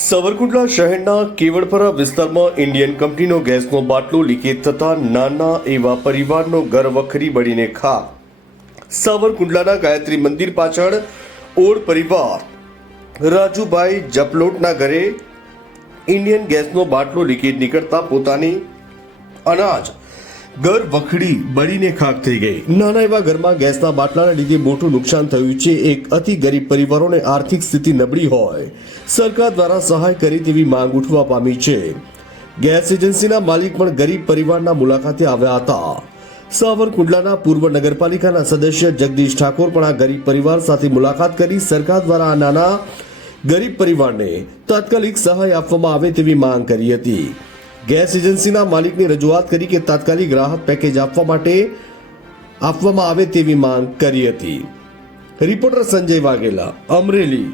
સાવરકુંડલા શહેરના કેવડપરા વિસ્તારમાં ઇન્ડિયન કંપનીનો ગેસનો બાટલો લીકેજ થતાં નાના એવા પરિવારનો ઘર વખરી બળીને ખાખ. સાવરકુંડલાના ગાયત્રી મંદિર પાછળ ઓડ પરિવાર રાજુભાઈ જપલોટના ઘરે ઇન્ડિયન ગેસનો બાટલો લીકેજ નીકળતા પોતાની અનાજ ઘર વખડી બળીને ખાખ થઈ ગઈ. નાના એવા ઘરમાં ગેસના બાટલાના લીધે મોટું નુકસાન થયું છે. એક અતિ ગરીબ પરિવારોને આર્થિક સ્થિતિ નબળી હોય સરકાર દ્વારા સહાય કરી તેવી માંગ ઉઠવા પામી છે. ગેસ એજન્સીના માલિક પણ ગરીબ પરિવારના મુલાકાતે આવ્યા હતા. સાવરકુંડલાના પૂર્વ નગરપાલિકાના સદસ્ય જગદીશ ઠાકોર પણ આ ગરીબ પરિવાર સાથે મુલાકાત કરી સરકાર દ્વારા આ નાના ગરીબ પરિવારને તાત્કાલિક સહાય આપવામાં આવે તેવી માંગ કરી હતી. ગેસ એજન્સીના માલિકની રજૂઆત કરી કે તાત્કાલિક રાહત પેકેજ આપવામાં આવે તેવી માંગ કરી હતી. રિપોર્ટર સંજય વાઘેલા, અમરેલી.